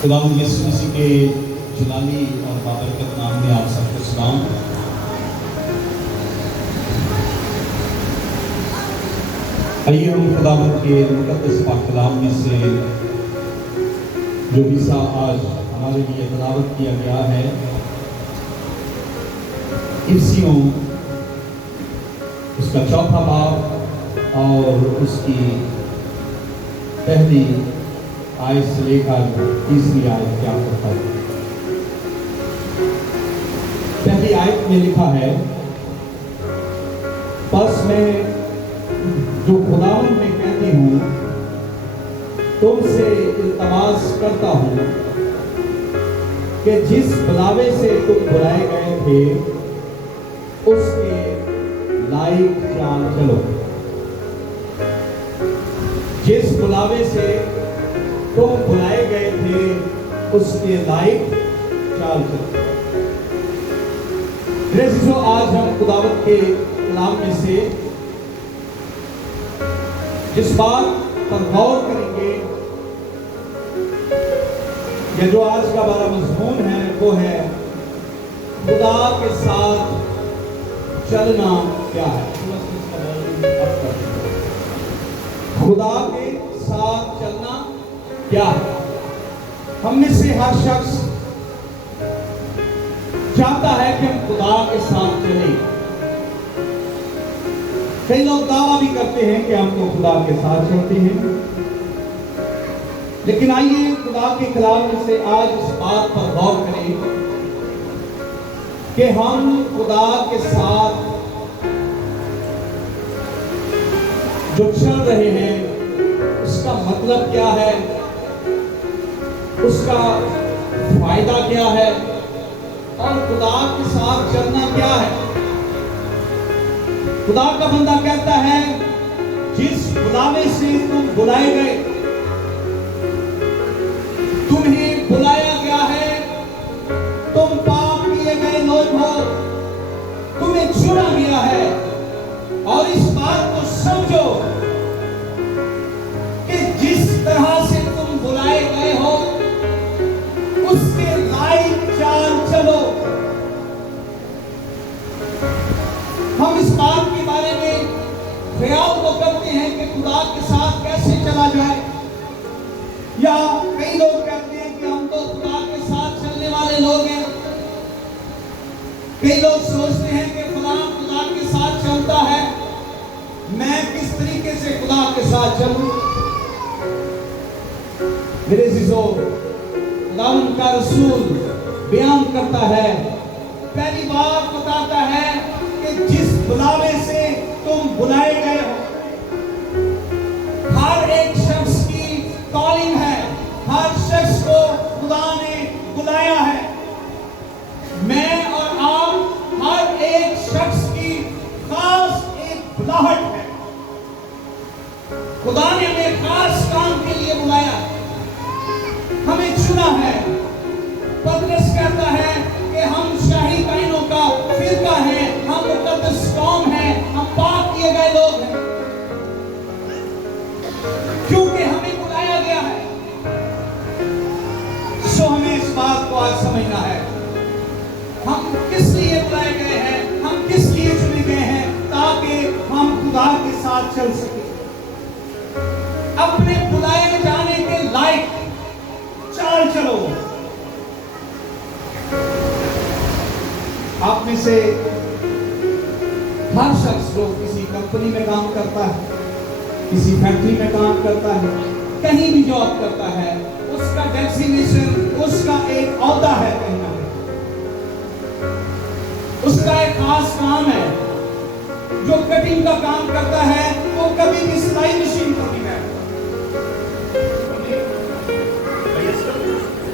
خداوند یسوع مسیح کے جلالی اور بابرکت نام میں آپ سب کو سلام۔ آئیے ہم خداوند کے مقدس پاک کلام میں سے جو حصہ آج ہمارے لیے تلاوت کیا گیا ہے، افسیوں اس کا چوتھا باب اور اس کی پہلی آیت سے لے کر تیسری آیت کیا کرتا ہے۔ پہلی آیت میں لکھا ہے، بس میں جو خداوند میں کہتی ہوں تم سے التماس کرتا ہوں کہ جس بلاوے سے تم بلائے گئے تھے اس کے لائق چال چلو۔ جس بلاوے سے تم بلائے گئے تھے اس کے لائق چال چلو۔ میرے عزیزو، آج ہم خداوند کے کلام میں سے جس بات پر غور کریں گے، یہ جو آج کا ہمارا مضمون ہے وہ ہے خدا کے ساتھ چلنا کیا ہے۔ خدا کے ساتھ چلنا کیا ہے؟ ہم میں سے ہر شخص چاہتا ہے کہ ہم خدا کے ساتھ چلیں۔ کئی لوگ دعویٰ بھی کرتے ہیں کہ ہم تو خدا کے ساتھ چلتے ہیں، لیکن آئیے خدا کے کلام میں سے آج اس بات پر غور کریں کہ ہم خدا کے ساتھ جو چل رہے ہیں اس کا مطلب کیا ہے، اس کا فائدہ کیا ہے، اور خدا کے ساتھ چلنا کیا ہے۔ خدا کا بندہ کہتا ہے، جس بلاوے سے تم بلائے گئے، تمہیں بلایا گیا ہے، تم پاک کیے گئے لوگ ہو، تمہیں چنا گیا ہے، اور اس بات کو سمجھو کہ جس طرح سے تم بلائے گئے ہو اس کے لائق چال چلو۔ ہم اس بات کے بارے میں خیال تو کرتے ہیں کہ خدا کے ساتھ کیسے چلا جائے، یا کئی لوگ کہتے ہیں کہ ہم تو خدا کے ساتھ چلنے والے لوگ ہیں۔ کئی لوگ سوچتے ہیں کہ فلاں خدا کے ساتھ چلتا ہے، میں کس طریقے سے خدا کے ساتھ چلوں۔ میرے عزیزو، خداوند کا رسول بیان کرتا ہے، پہلی بات بتاتا ہے کہ جس بلاوے سے تم بلائے گئے ہو، ہر ایک شخص کی کالنگ ہے، ہر شخص کو خدا نے بلایا ہے۔ میں اور آپ، ہر ایک شخص کی خاص ایک بلاہٹ ہے۔ خدا نے ہمیں خاص کام کے لیے بلایا، ہمیں چنا ہے۔ پترس کہتا ہے کہ ہم شاہی کائنوں کا فرقہ ہے، ہم مقدس قوم ہیں، ہم پاک کیے گئے لوگ ہیں، کیونکہ ہمیں بلایا گیا ہے۔ سو ہمیں اس بات کو آج سمجھنا ہے، ہم کس لیے بلائے گئے ہیں، ہم کس لیے چنے گئے ہیں، تاکہ ہم خدا کے ساتھ چل سکیں، اپنے بلائے جانے کے لائق چال چلو۔ آپ میں سے ہر شخص جو کسی کمپنی میں کام کرتا ہے، کسی فیکٹری میں کام کرتا ہے، کہیں بھی جاب کرتا ہے، اس کا ڈیزگنیشن، اس کا ایک عہدہ ہے، کہیں نہ کہیں اس کا ایک خاص کام ہے۔ جو کٹنگ کا کام کرتا ہے وہ کبھی بھی سلائی مشین پر نہیں بیٹھتا۔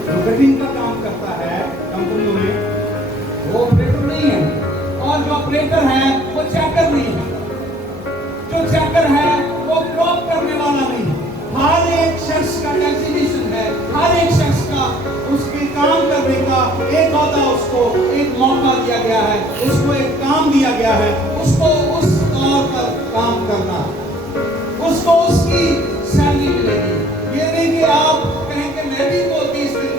جو کٹنگ کا کام کرتا ہے کمپنیوں میں وہ آپریٹر نہیں ہے، اور جو آپریٹر ہے وہ چیکر نہیں ہے، جو چیکر ہے وہ کراپ کرنے والا نہیں ہے۔ ہر ایک شخص کا ڈیزگنیشن ہے، ہر ایک شخص کا اس کے کام کرنے کا ایک عہدہ، اس کو ایک موقع دیا گیا ہے، اس کو ایک کام دیا گیا ہے، اس کو اس طور پر کام کرنا، اس کو اس کی سیلری ملے گی۔ یہ نہیں کہ آپ کہیں کہ میں بھی تو 20 دن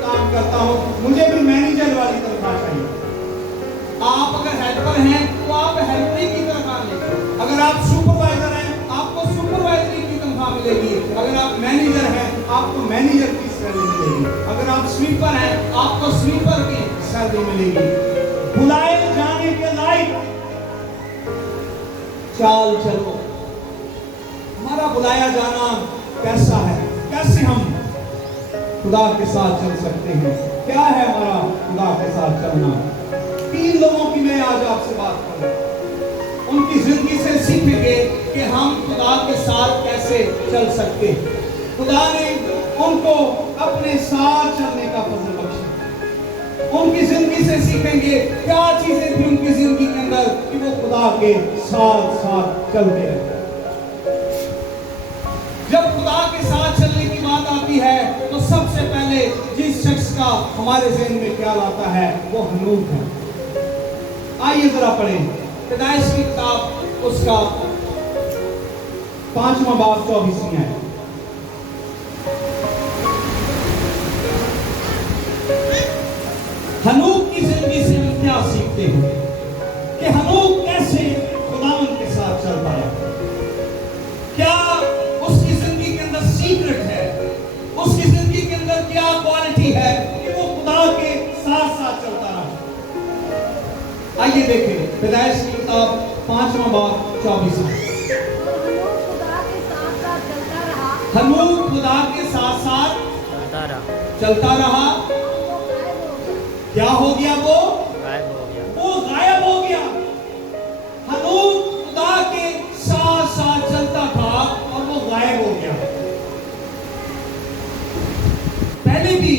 मैनेजर की सैलरी मिलेगी। अगर आप स्वीपर हैं, आपको स्वीपर की सैलरी मिलेगी। बुलाए जाने के लायक चाल चलो। हमारा बुलाया जाना कैसा है? कैसे हम खुदा के साथ चल सकते हैं? क्या है हमारा खुदा के साथ चलना? 3 लोगों की मैं आज आपसे बात करूं। उनकी जिंदगी से सीखेंगे कि हम खुदा के साथ कैसे चल सकते हैं। खुदा ने उनको अपने साथ चलने का फजल बख्शा। उनकी जिंदगी से सीखेंगे क्या चीजें थी उनकी जिंदगी के अंदर कि वो खुदा के साथ साथ चलते रहे। जब खुदा के साथ चलने की बात आती है तो सबसे पहले जिस शख्स का हमारे ज़हन में ख्याल आता है वो हनूक है। आइए जरा पढ़ें पैदाइश की किताब, उसका 5वां बाब 24वीं आयत। हनूक की जिंदगी से हम क्या सीखते हैं कि हनूक कैसे खुदावंद के साथ चल पाया? क्या उसकी जिंदगी के अंदर सीक्रेट है? उसकी जिंदगी के अंदर क्या क्वालिटी है कि वो खुदा के साथ साथ चलता रहा? आइए देखें पैदाइश की किताब 5वां बाब 24वां। हनूक खुदा के साथ साथ चलता रहा। क्या हो गया? वो गायब हो गया। वो गायब हो गया। हनूक खुदा के साथ साथ चलता था और वो गायब हो गया। पहले भी,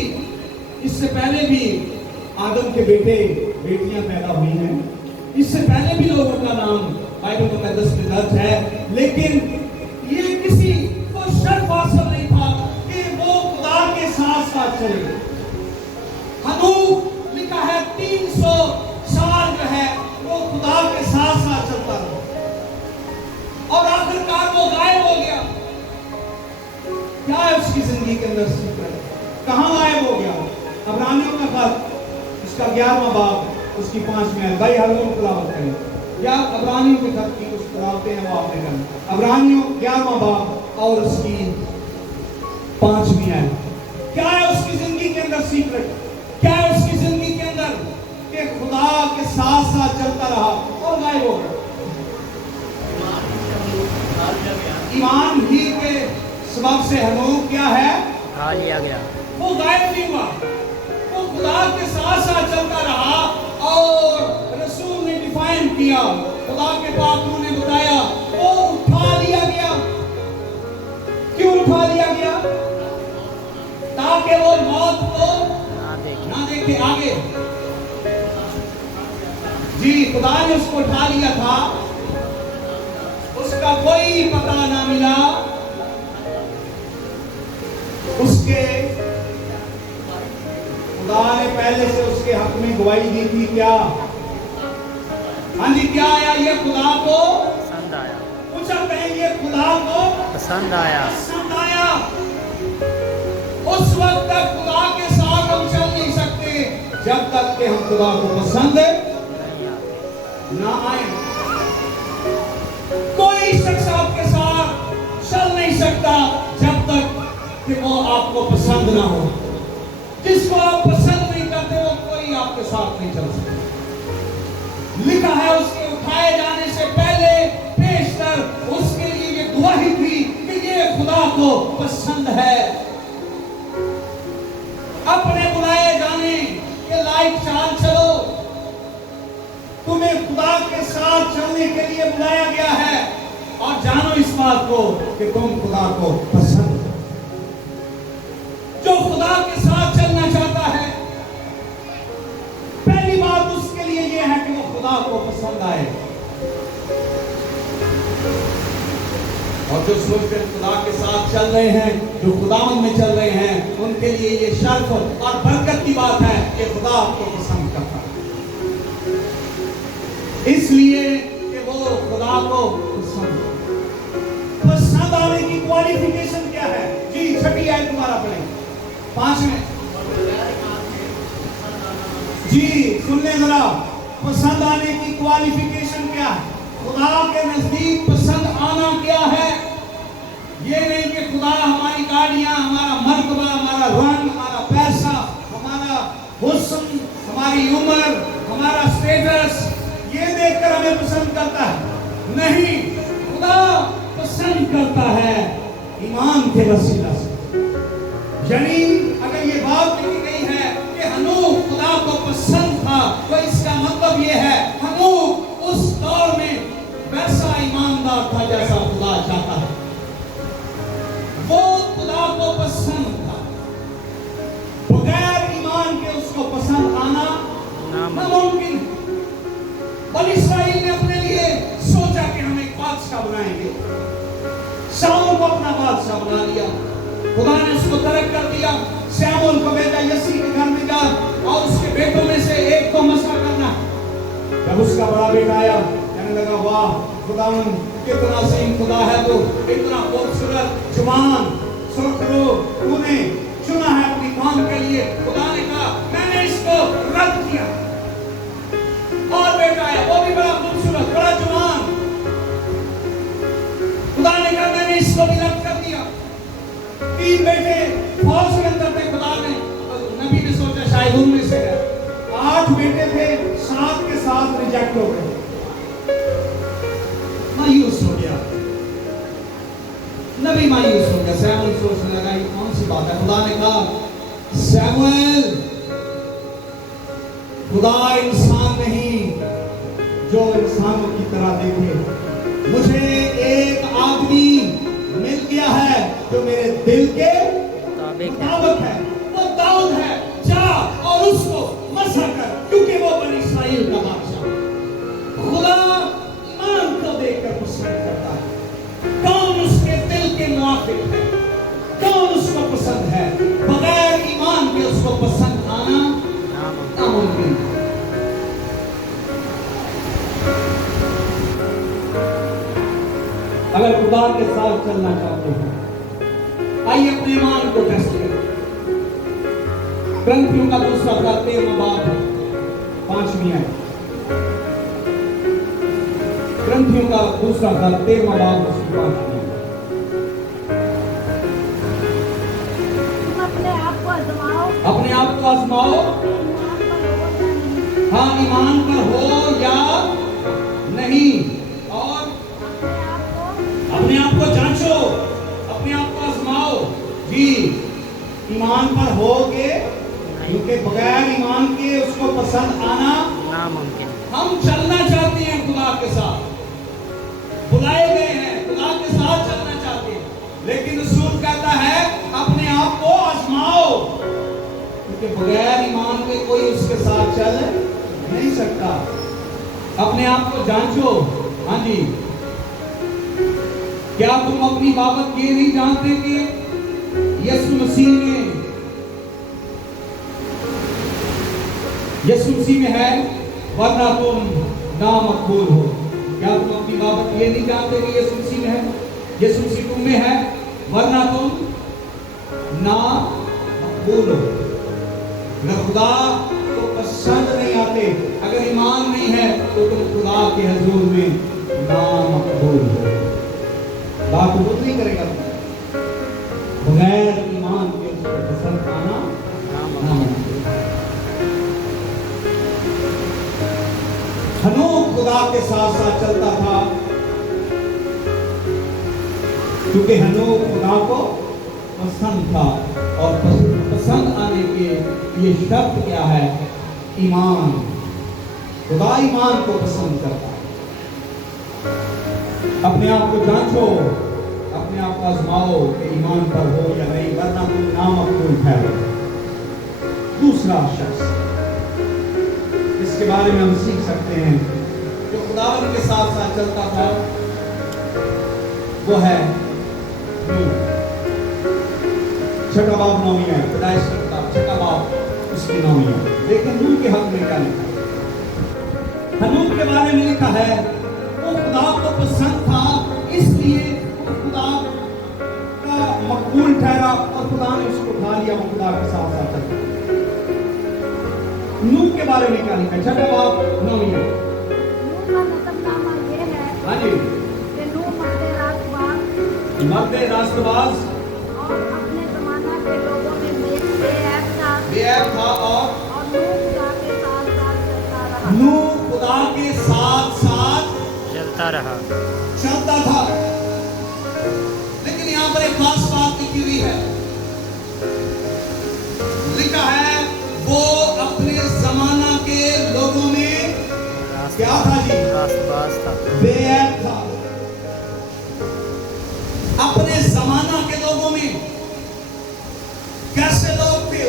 इससे पहले भी आदम के बेटे बेटियां पैदा हुई हैं। इससे पहले भी लोगों का नाम बाइबल मुकद्दस में दर्ज है, लेकिन ये किसी को शर्फ हासिल नहीं था कि वो खुदा के साथ साथ चले। हनूक लिखा है 300 साल जो है वो खुदा के साथ साथ चलता रहा और आखिरकार वो गायब हो गया। क्या है उसकी जिंदगी के अंदर सीक्रेट? कहां गायब हो गया? अब्रानियों का खत, उसका 11वां बाब, उसकी 5वीं आयत। भाई हर लोग तिलावत करें या अब्रानियों के खत की कुछ तिलावतें हैं वो आपने करना। अब्रानियों 11वां बाब और उसकी 5वीं आयत। क्या है उसकी जिंदगी के अंदर सीक्रेट? क्या है उसकी जिंदगी के अंदर कि खुदा के साथ साथ चलता रहा और गायब हो गया? ईमान ही के सबब से हनूक क्या है? उठा लिया गया। वो गायब नहीं हुआ, वो खुदा के साथ साथ चलता रहा। और रसूल ने डिफाइन किया, खुदा के पाक रूह ने बताया वो उठा लिया गया। क्यों उठा लिया गया? ताकि वो मौत को ना देखे आगे। जी, खुदा ने उसको उठा लिया था, उसका कोई पता ना मिला। उसके खुदा ने पहले से उसके हक में गवाही दी थी। क्या? हाँ जी, क्या आया? ये खुदा को पसंद आया। पूछा कहीं, ये खुदा को पसंद आया। पसंद आया। उस वक्त तक खुदा के साथ हम चल नहीं सकते जब तक कि हम खुदा को पसंद ना आए। कोई शख्स आपके साथ चल नहीं सकता जब तक कि वो आपको पसंद ना हो। जिसको आप पसंद नहीं करते वो कोई आपके साथ नहीं चल सकता। लिखा है उसके उठाए जाने से पहले पेशतर उसके लिए ये गवाही थी कि ये खुदा को पसंद है। अपने बुलाए जाने के लायक चाल चलो। तुम्हें खुदा के साथ चलने के लिए बुलाया गया है और जानो इस बात को कि तुम खुदा को पसंद। जो खुदा के साथ चलना चाहता है, पहली बात उसके लिए यह है कि वो खुदा को पसंद आए। और जो सोचकर खुदा के साथ चल रहे हैं, जो खुदावंद में चल रहे हैं, उनके लिए ये शर्फ और बरकत की बात है कि खुदा आपको पसंद करता है। इसलिए कि वो खुदा को पसंद आने की क्वालिफिकेशन क्या है? जी, 6वीं आयत तुम्हारा पढ़े 5 में। जी सुनने जरा, पसंद आने की क्वालिफिकेशन क्या है? खुदा के नजदीक पसंद आना क्या है? ये नहीं कि खुदा हमारी गाड़ियां, हमारा मर्तबा, हमारा रंग, हमारा पैसा, हमारा हुस्न, हमारी उम्र, हमारा स्टेटस, ये देखकर हमें पसंद करता है। नहीं, खुदा पसंद करता है ईमान के वसीला से। यानी अगर ये बात लिखी गई है कि हनूक खुदा को पसंद था, तो इसका मतलब ये है हनूक उस दौर में वैसा ईमानदार था जैसा खुदा चाहता है। वो खुदा को पसंद था, बगैर ईमान के उसको पसंद आना नामुमकिन। बनी इस्राइल ने अपने लिए सोचा कि हम एक बादशाह बनाएंगे, शाऊल को अपना बादशाह बना लिया। खुदा ने उसको तर्क कर दिया, शमूएल को भेजा, यसी के घर में जा और उसके बेटों में से एक को मसला करना। जब उसका बड़ा बेटा आया, कहने लगा वाह खुदावन कितना सही खुदा है, तो इतना खूबसूरत जवान सुरखरू तूने चुना है अपनी कौम के लिए। खुदा ने कहा मैंने इसको रद्द किया। और बेटा आया, वो भी बड़ा खूबसूरत, बड़ा जवान। खुदा ने कहा मैंने इसको भी रद्द कर दिया। 3 बेटे फौज के अंदर थे। खुदा ने, नबी ने सोचा शायद उनमें से है। 8 बेटे थे, 7 के साथ रिजेक्ट हो गए। मायूस हो गया नबी, मायूस हो गया। शमूएल सोचने लगा ये कौन सी बात है। खुदा ने कहा शमूएल, खुदा इंसान नहीं जो इंसानों की तरह देखे। मुझे एक आदमी मिल गया है जो मेरे दिल के मुताबिक है, वो दाऊद है। जा और उसको मसह कर, क्योंकि वो बनी इस्राइल का बादशाह। खुदा ईमान को देखकर पसंद करता है। कौन उसके दिल के मुआफिक है, कौन उसको पसंद है। बगैर ईमान के उसको पसंद आना नामुमकिन। अगर खुदा के साथ चलना चाहते हैं, आइए अपने ईमान को टेस्ट करें। ग्रंथियों का दूसरा पद 13वां बाब 5वीं आयत। ग्रंथियों का दूसरा पद 13वां बाब 5वीं आयत। अपने आप को आजमाओ, हाँ ईमान पर हो या नहीं, और अपने आप को जांचो, अपने आप को आजमाओ जी ईमान पर हो के, क्योंकि बगैर ईमान के उसको पसंद आना नामुमकिन। हम चलना चाहते हैं खुदा के साथ, बुलाए गए हैं, खुदा के साथ चलना चाहते हैं, लेकिन रसूल कहता है अपने आप को आजमाओ, क्योंकि बगैर ईमान के कोई उसके साथ चल नहीं सकता। अपने आप को जांचो। हाँ जी, क्या तुम अपनी बाबत ये नहीं जानते कि यीशु मसीह में है, वरना तुम नामकबूल हो। क्या तुम अपनी बाबत ये नहीं जानते कि यीशु मसीह में है, यीशु मसीह तुम में है, वरना तुम नामकबूल हो। अगर खुदा को पसंद नहीं आते, अगर ईमान नहीं है, तो तुम खुदा के हुजूर में नामकबूल हो। बात वो नहीं करेगा, बगैर ईमान के उसको पसंद आना नामुमकिन। हनोक खुदा के साथ साथ चलता था, क्योंकि हनोक खुदा को पसंद था, और पसंद आने के ये शर्त क्या है? ईमान। खुदा ईमान को पसंद करता है। अपने आप को जांचो, अपने आप को आजमाओ कि ईमान पर हो या नहीं, वरना तुम नामकबूल ठहरो। दूसरा शख्स, इसके बारे में हम सीख सकते हैं, जो खुदावन के साथ साथ चलता था, वो है नूह। 6वां बाब 9वीं आयत, पैदाइश की किताब 6वां बाब उसकी 9वीं आयत। लेकिन नूह के हक में क्या लिखा है? हनूक के बारे में लिखा है वो खुदा को पसंद था, इसलिए वो खुदा का मकबूल ठहरा और खुदा ने उसको उठा लिया, वो खुदा के साथ साथ चलता। नूह के बारे में क्या लिखा है? 6वां बाब 9वीं आयत। नूह का मुकदमा ये है, हाँ जी, कि नूह मरते रात बाद मर्द राष्ट्रवाद और अपने जमाना के लोगों में बेऐब था बेऐब था और नूह खुदा के साथ साथ नूह खुदा के साथ साथ चलता रहा। चलता था। लेकिन यहाँ पर एक खास बात लिखी हुई है, लिखा है वो अपने जमाना के लोगों में क्या था जी? रास्तबाज था। बेऐब था। अपने जमाना के लोगों में कैसे लोग थे?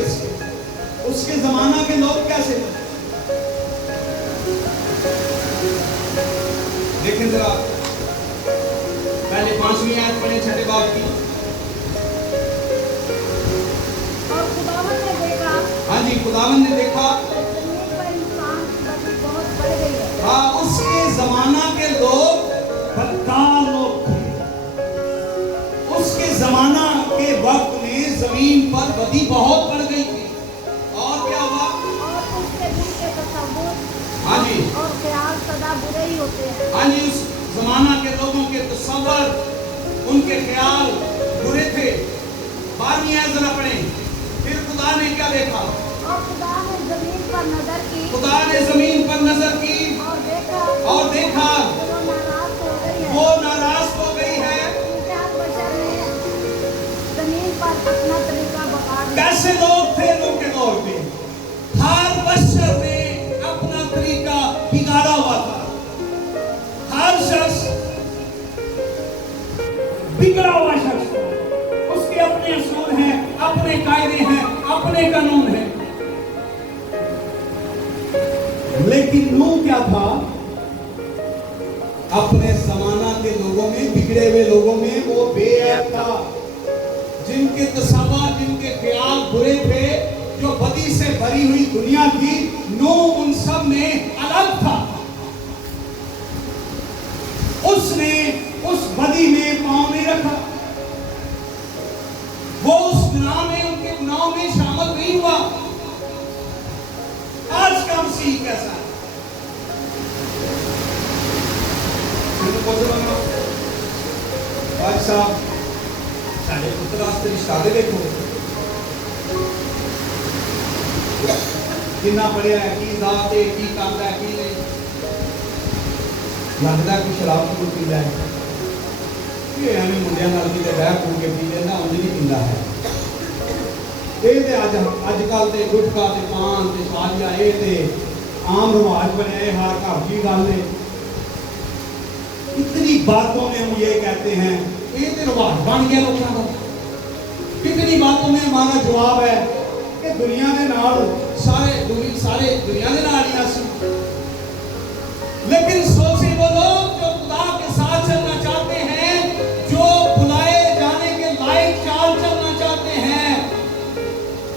उसके जमाना के लोग कैसे थे? देखें जरा, पहले 5वीं आयत पढ़े 6ठे बाब की। और खुदावन ने देखा हाँ जी, खुदावन ने देखा जमीन पर इंसान की बस्ती बहुत बढ़ गई है हाँ उसके जमाना के लोग बदकार लोग थे। उसके जमाना के वक्त में जमीन पर बदी बहुत बढ़ गई थी। और क्या हुआ? और उसके दिल के तसव्वुर हाँ जी, और ख्याल सदा बुरे ही होते हैं हाँ जी, उस जमाना के लोगों के तसव्वुर, उनके ख्याल बुरे थे। 12वीं आयत जरा पढ़ें। फिर खुदा ने क्या देखा? और खुदा ने जमीन पर नजर की खुदा ने जमीन पर नजर की और देखा और देखा वो नाराज हो गई है वो नाराज हो गई है। इंसान बशर ने जमीन पर अपना तरीका बगाड़ लिया कैसे लोग थे लोग के दौर पे? हर बशर ने अपना तरीका बिगाड़ा हुआ था। हर शख्स बिगड़ा हुआ शख्स था। उसके अपने असूल हैं, अपने कायदे हैं, अपने कानून हैं। लेकिन नूह क्या था? अपने जमाना के लोगों में, बिगड़े हुए लोगों में वो बेऐब था। जिनके तसव्वुर, जिनके ख्याल बुरे थे, जो बदी से भरी हुई दुनिया थी, नूह उन सब में अलग था। उसने उस बदी में पांव नहीं रखा। वो उस गुनाह में, उनके गुनाहों में शामिल नहीं हुआ। आज का मसीह कैसा है? भाई साहब, साढ़े पुत्र वास्ते रिश्ते देखो कितना पढ़िया है, की दात है, की करता है, की नहीं लगता कि शराब की पी है ये हमें मुंडिया नाल की बह फूक के पी लेना उंज नहीं पींदा है। ये ते अजकल ते गुटखा ते पान ते सालिया ये ते आम रिवाज बने हर घर की गल है। इतनी बातों में हम ये कहते हैं ये तो रिवाज बन गया लोगों का। कितनी बातों में हमारा जवाब है कि दुनिया के नाल सारे दुनिया के नाल ही असी। लेकिन सोचे वो लोग जो खुदा के साथ चलना चाहते हैं, जो बुलाए जाने के लायक चाल चलना चाहते हैं,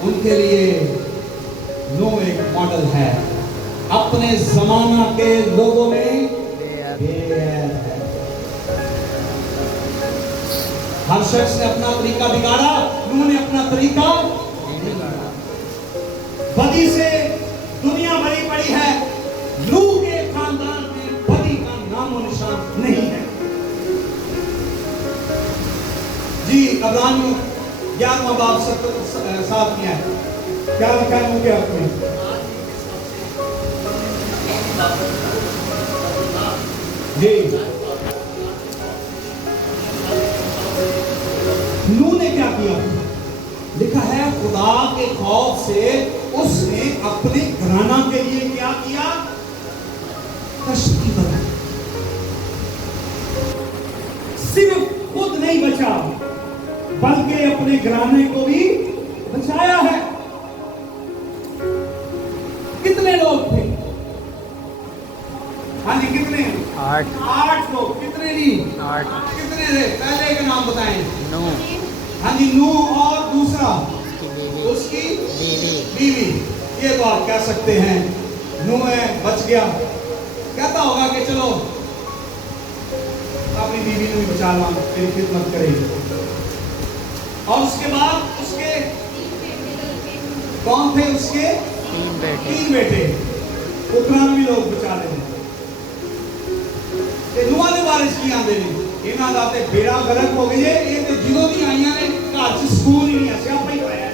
उनके लिए नूह एक मॉडल है। अपने जमाना के लोगों में बेऐब है। हर शख्स ने अपना तरीका बिगाड़ा, नूह ने अपना तरीका बदी से दुनिया भरी पड़ी है। नूह के खानदान में बदी का नामो निशान नहीं है। जी अब्रानियों 11वां बाब 7 में है, क्या लिखा है नूह के हक में? जी नूह ने क्या किया? लिखा है खुदा के खौफ से उसने अपने घराना के लिए क्या किया? कश्ती बनाई। सिर्फ खुद नहीं बचा बल्कि अपने घराने को भी बचाया है। कितने लोग थे? हाँ जी कितने? 8 लोग। कितने जी? 8 कितने थे? पहले का नाम बताएं। नूह हाँ जी नूह और दूसरा उसकी बीवी उसकी बीवी। ये तो आप कह सकते हैं नूह बच गया। कहता होगा कि चलो अपनी बीवी ने भी बचा ला, तेरी खिदमत करेगी। और उसके बाद उसके कौन थे? उसके 3 बेटे। उतरानवी लोग बचा ले। नूह ने बारिश की आंदे ने ਇਹਨਾਂ ਦਾ ਤੇ ਬੇੜਾ ਗਰਕ ਹੋ ਗਿਆ ਇਹ ਤੇ ਜਦੋਂ ਦੀ ਆਈਆਂ ਨੇ ਘਰ 'ਚ ਸਕੂਨ ਹੀ ਨਹੀਂ ਆ ਸਿਆਪਾ ਹੀ ਪਾਇਆ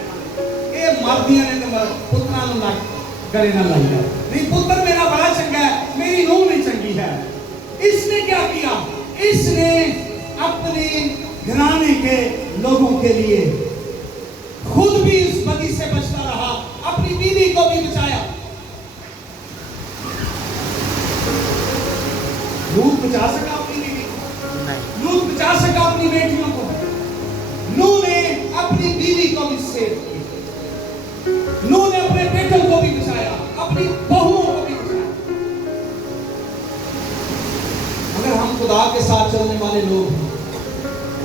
ਇਹ ਮਰਦੀਆਂ ਨੇ ਤੇ ਮਰ ਪੁੱਤਰਾਂ ਨੂੰ ਲੱਗ ਗਲੇ ਨਾਲ ਲਾਈਆ ਨਹੀਂ ਪੁੱਤਰ ਮੇਰਾ ਬੜਾ ਚੰਗਾ ਹੈ मेरी नूह नहीं चंगी है इसने क्या किया इसने अपने घराने के लोगों के लिए खुद भी इस बदी से बचता रहा अपनी बीवी को भी बचाया लूत बचा सका अपनी बीवी को नहीं लूत बचा सका अपनी बेटियों को नूह ने अपनी बीवी को भी सेव किया नूह ने अपने बेटों को भी बचाया अपनी बहुओं को भी बचाया अगर हम खुदा के साथ चलने वाले लोग हैं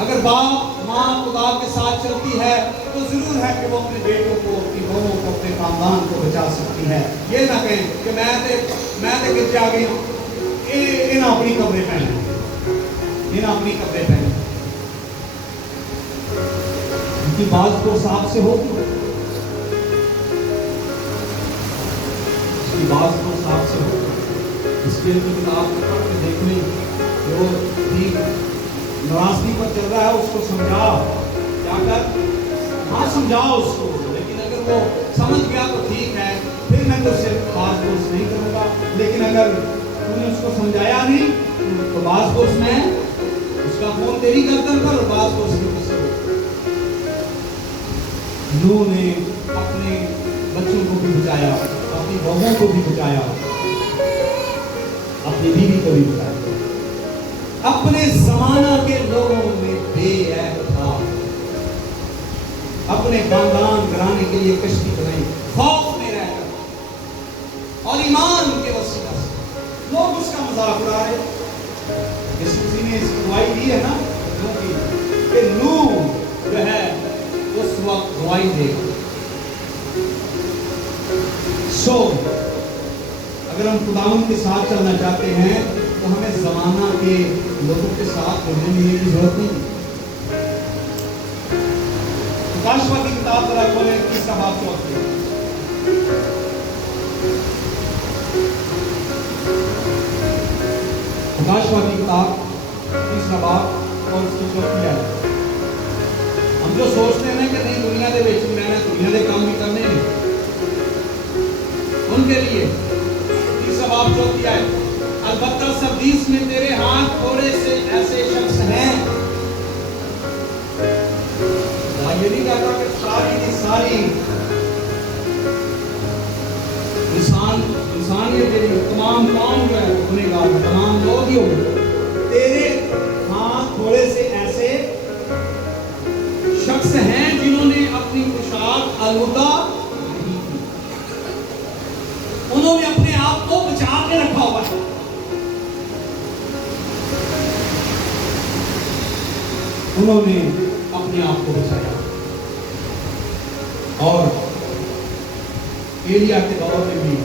अगर बाप माँ खुदा के साथ चलती है तो जरूर है कि वो अपने बेटों को अपनी बहुओं को अपने खानदान को बचा सकती है ये ना कहें कि मैं तो गिर जा गई इन अपनी कपड़े पहने इन अपनी कपड़े पहने उनकी बात तो साफ से होती है उसकी बात तो साफ से होती है इसके लिए किताब को पढ़ के देख लें जो ठीक नाराजगी पर चल रहा है उसको समझा क्या कर हाँ समझाओ उसको लेकिन अगर वो समझ गया तो ठीक है फिर मैं तो उससे बात कोर्स नहीं करूँगा लेकिन अगर तूने उसको समझाया नहीं तो बात कोर्स में उसका फोन तेरी गर्दन पर और बात कोर्स के पीछे नूह ने अपने बच्चों को भी बचाया अपनी बहुओं को भी बचाया अपनी बीवी को भी बचाया अपने जमाना के लोगों में बेऐब था अपने खानदान घराने के लिए कश्ती बनाई खौफ में रहकर और ईमान के वसीला से लोग उसका मजाक उड़ा रहे यीशु मसीह ने इसकी गवाही दी है ना कि नूह जो है उस वक्त गवाही देगा सो अगर हम खुदावंद के साथ चलना चाहते हैं तो हमें जमाना के लोगों के साथ घुलने मिलने की जरूरत नहीं प्रकाशवाद की किताब पर आपको 30 बाब प्रकाशवाद की किताब 30 बाब और उसकी चौथी है हम जो सोचते हैं ना कि नहीं दुनिया के विच रहना दुनिया के काम भी करने हैं उनके लिए 30 बाब चौथी है अलबत्ता सर्दीस में तेरे हाथ थोड़े से ऐसे शख्स हैं ये नहीं कहता कि सारी की सारी इंसानियत तेरी तमाम काम जो है गुनहगार तमाम लोग ही हो तेरे हाथ थोड़े से ऐसे शख्स हैं जिन्होंने अपनी पोशाक आलूदा नहीं की उन्होंने अपने आप को बचा के रखा हुआ है उन्होंने अपने आप को बचाया और एलिया के दौर में भी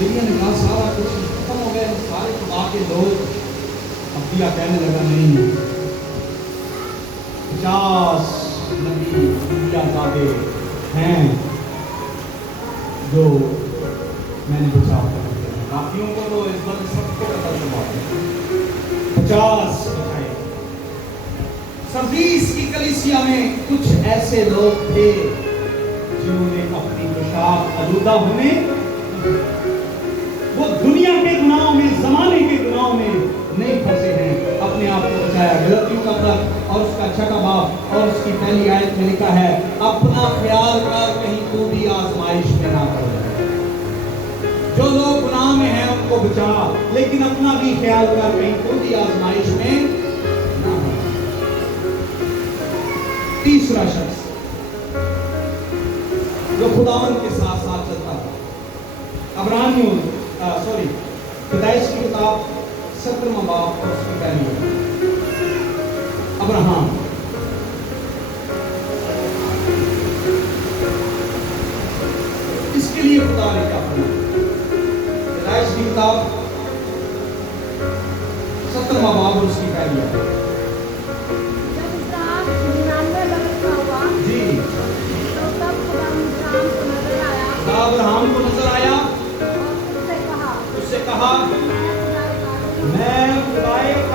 एलिया ने कहा सारा कुछ खत्म हो गया सारे खुदा के लोग अब दिया कहने लगा नहीं 50 नबी दुनिया दावे हैं जो मैंने बचा कर काफियों को तो इस बार सबको पता चला 50 बचाए सर्दीस की कलीसिया में कुछ ऐसे लोग थे जिन्होंने अपनी पोशाक आलूदा होने वो दुनिया के गुनाहों में जमाने के गुनाहों में नहीं फंसे हैं अपने आप को बचाया गलतियों का तक और उसका छठा बाब और उसकी पहली आयत में लिखा है अपना ख्याल कर कहीं तू भी आजमाइश में ना पड़ जाए जो लोग गुनाह में हैं उनको बचा लेकिन अपना भी ख्याल कर कहीं तू भी आजमाइश में ना हो तीसरा शख्स जो खुदावंद के साथ साथ चलता था अब्रानियों पैदाइश की किताब 17वां बाब और उसकी पहली अब्राहम इसके लिए खुदा ने क्या करना पैदाइश की किताब 17वां बाब और उसकी पहली जी अब्राहम को नजर आया उससे कहा मैं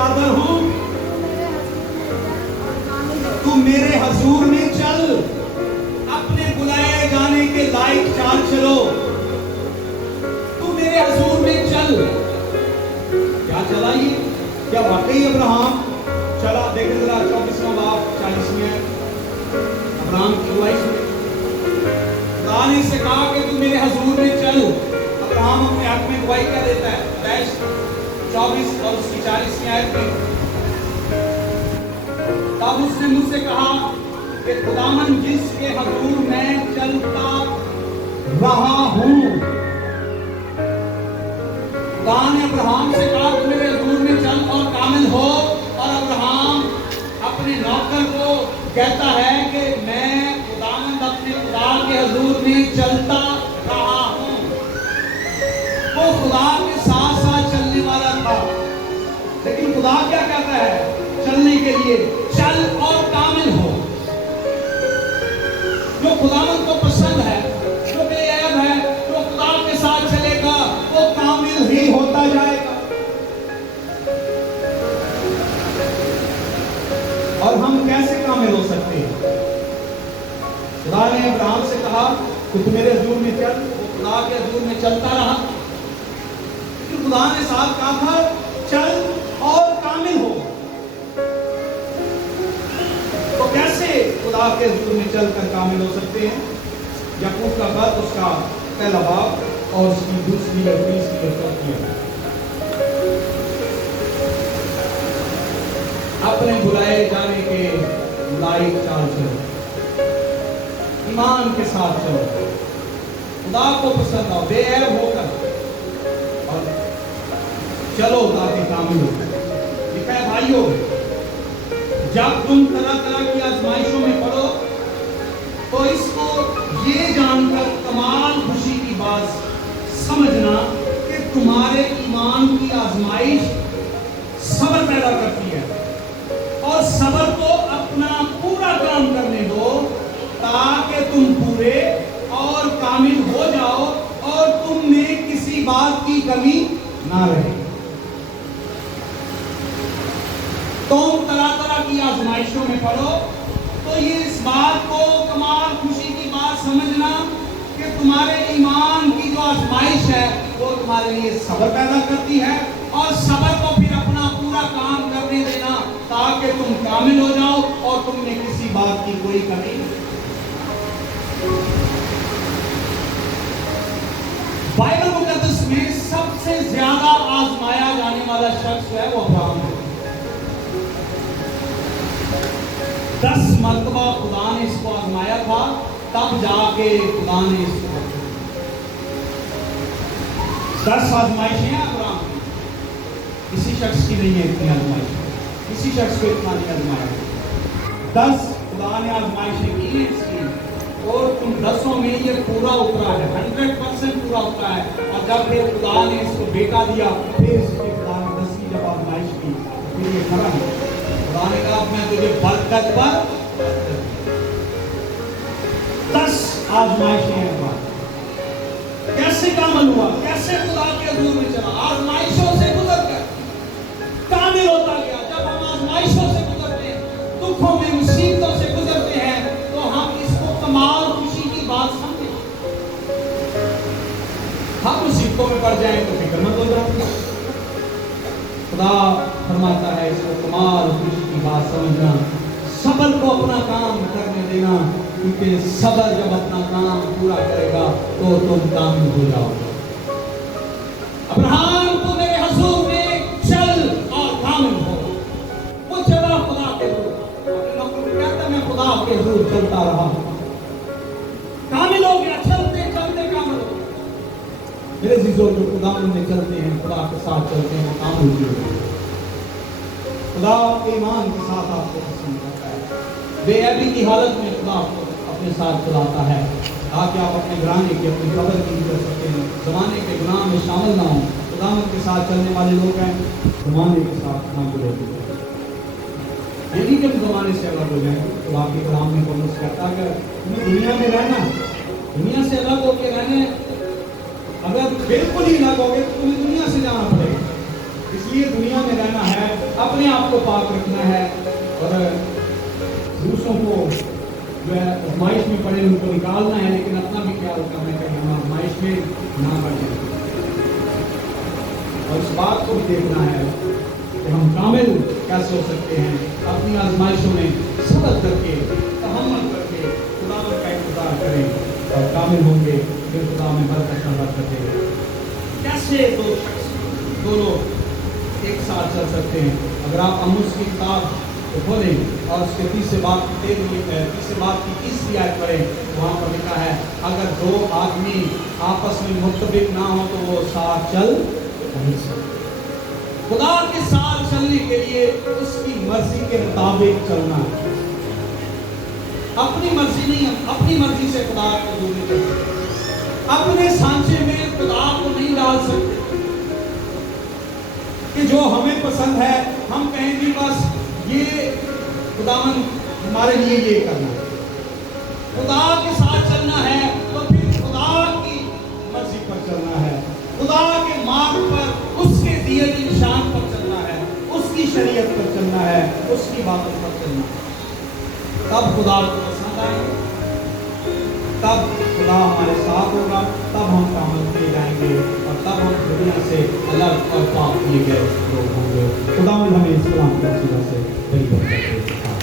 برادر ہوں تو میرے حضور میں چل اور کامل ہو تو میرے حضور میں چل، اپنے بلائے جانے کے لائق چال چلو، تو میرے حضور میں چل۔ کیا چلا یہ؟ کیا واقعی ابراہم چلا؟ دیکھیں ذرا 24واں باب 40ویں ابراہم کی گواہی سنیں۔ خدا نے اس سے کہا کہ تو میرے حضور میں چل۔ ابراہم اپنے حق میں گواہی کیا دیتا ہے؟ 24 اور اس کی 40ویں آیت میں، تب اس نے مجھ سے کہا کہ خداوند جس کے حضور میں چلتا رہا ہوں۔ خدا نے ابراہم سے کہا کہ میرے حضور میں چل اور کامل ہو، اور ابراہم اپنے نوکر کو کہتا ہے کہ میں خداوند اپنے خدا کے حضور میں چلتا رہا ہوں۔ وہ خدا کے ساتھ ساتھ چلنے والا تھا، لیکن خدا کیا کہتا ہے چلنے کے لیے؟ چل اور کامل ہو۔ جو خداوند کو پسند ہے، جو بے عیب ہے، جو خدا کے ساتھ چلے گا وہ کامل ہی ہوتا جائے گا۔ اور ہم کیسے کامل ہو سکتے ہیں؟ خدا نے ابراہم سے کہا کہ تو میرے حضور میں چل، وہ خدا کے حضور میں چلتا رہا، کیونکہ خدا نے ساتھ کہا تھا چل اور کامل ہو۔ تو کیسے خدا کے حضور میں چل کر کامل ہو سکتے ہیں؟ یعقوب کا خط اس کا پہلا باب اور اس کی دوسری اور تیسری اور چوتھی آیت۔ اپنے بلائے جانے کے لائق چال چلو، ایمان کے ساتھ چلو، خدا کو پسند آؤ، بے عیب ہو کر، اور چلو تاکہ کامل ہو۔ لکھا ہے بھائیو، جب تم طرح طرح کی آزمائشوں میں پڑو تو اس کو یہ جان کر کمال خوشی کی بات سمجھنا کہ تمہارے ایمان کی آزمائش صبر پیدا کرتی ہے، اور صبر کو اپنا پورا کام کرنے دو تاکہ تم پورے اور کامل ہو جاؤ اور تم میں کسی بات کی کمی نہ رہے۔ تم طرح طرح کی آزمائشوں میں پڑو تو یہ اس بات کو کمال خوشی کی بات سمجھنا کہ تمہارے ایمان کی جو آزمائش ہے وہ تمہارے لیے صبر پیدا کرتی ہے، اور صبر کو پھر اپنا پورا کام کرنے دینا تاکہ تم کامل ہو جاؤ اور تم میں کسی بات کی کوئی کمی نہیں۔ بائبل مقدس میں سب سے زیادہ آزمایا جانے والا شخص ہے وہ ابراہم ہے۔ 10 مرتبہ خدا نے اس کو آزمایا تھا، تب جا کے خدا نے اس کو 10 آزمائشیں ہیں ابراہم کی، کسی شخص کی نہیں ہے اتنی آزمائش، کسی شخص کو اتنا نہیں آزمایا۔ 10 خدا نے آزمائشیں کی ہیں اس کی، اور ان 10 میں یہ پورا اترا ہے، 100% پورا اترا ہے۔ اور جب پھر خدا نے اس کو بیٹا دیا، پھر اس کے خدا نے 10ویں جب آزمائش کی، پھر یہ کھڑا ہے۔ خدا نے کہا میں تجھے برکت پر 10 آزمائشیں ہیں۔ کیسے کامل ہوا؟ کیسے خدا کے حضور میں چلا؟ آزمائشوں سے گزر کر کامل ہوتا گیا۔ جب ہم آزمائشوں سے گزرتے ہیں، دکھوں میں مصیبتوں سے گزرتے ہیں، تو ہم اس کو کمال خوشی کی بات سمجھیں۔ ہم مصیبتوں میں پڑ جائیں تو فکر مند ہو جاتے ہیں۔ خدا فرماتا ہے اس کو کمال خوشی کی بات سمجھنا، صبر کو اپنا کام کرنے دینا، کیونکہ صبر جب اپنا کام پورا کرے گا تو تم کامل ہو جاؤ گے۔ ابراہم تو میرے حضور میں چل اور کامل ہو۔ وہ چلا خدا کے حضور، اپنے نوکر کو کہتا میں خدا کے حضور چلتا رہا، کامل ہو گیا، چلتے چلتے کامل ہو گیا۔ میرے عزیزوں، جو خدا میں چلتے ہیں، خدا کے ساتھ چلتے ہیں، وہ کامل ہوتے ہیں۔ خدا ایمان کے ساتھ آپ کو پسند کرتا ہے، بے عیبی کی حالت میں خدا آپ کو اپنے ساتھ چلاتا ہے تاکہ آپ اپنے گھرانے کی، اپنی قبر کی کر سکتے ہیں، زمانے کے گناہ میں شامل نہ ہوں۔ خدا کے ساتھ چلنے والے لوگ ہیں، زمانے کے ساتھ شامل ہوتے ہیں۔ یعنی جب زمانے سے الگ ہو جائیں تو آپ کے کلام میں پولس کہتا ہے کہ تمہیں دنیا میں رہنا، دنیا سے الگ ہو کے رہنے، اگر بالکل ہی الگ ہو گئے تو تمہیں دنیا سے جانا پڑے گا۔ اس لیے دنیا میں رہنا ہے، اپنے آپ کو پاک رکھنا ہے اور دوسروں کو جو ہے آزمائش میں پڑے ان کو نکالنا ہے، لیکن اپنا بھی خیال کرنا ہے کہ ہم آزمائش میں نہ بڑھیں، اور اس بات کو بھی دیکھنا ہے کہ ہم کامل کیسے ہو سکتے ہیں، اپنی آزمائشوں میں صبر کر کے تحمل کر کے خدا کا انتظار کریں اور کامل ہوں گے، پھر خدا میں برکت نظر کرتے ہیں۔ کیسے دو لوگ ایک ساتھ چل سکتے ہیں؟ اگر آپ آموز کی کتاب کو کھولیں اور اس کے تیسرے باب کی تیسری آیت پڑھیں، وہاں پر لکھا ہے اگر دو آدمی آپس میں متفق نہ ہو تو وہ ساتھ چل نہیں سکتے۔ خدا کے ساتھ چلنے کے لیے اس کی مرضی کے مطابق چلنا ہے، اپنی مرضی نہیں، اپنی مرضی سے خدا کو دور نہیں کر سکتے، اپنے سانچے میں خدا کو نہیں ڈال سکتے کہ جو ہمیں پسند ہے ہم کہیں گے بس یہ خداوند ہمارے لیے یہ کرنا ہے۔ خدا کے ساتھ چلنا ہے تو پھر خدا کی مرضی پر چلنا ہے، خدا کے مارگ پر، اس کے دیے ہوئے نشان پر چلنا ہے، اس کی شریعت پر چلنا ہے، اس کی باتوں پر چلنا ہے۔ تب خدا کو پسند آئے گا، تب خدا ہمارے ساتھ ہوگا، تب ہم کامل کیے جائیں گے اور تب ہم دنیا سے الگ اور پاک کیے گئے لوگ ہوں گے۔ خدا ہمیں اس کلام کی وسیلہ سے بڑی برکت دے۔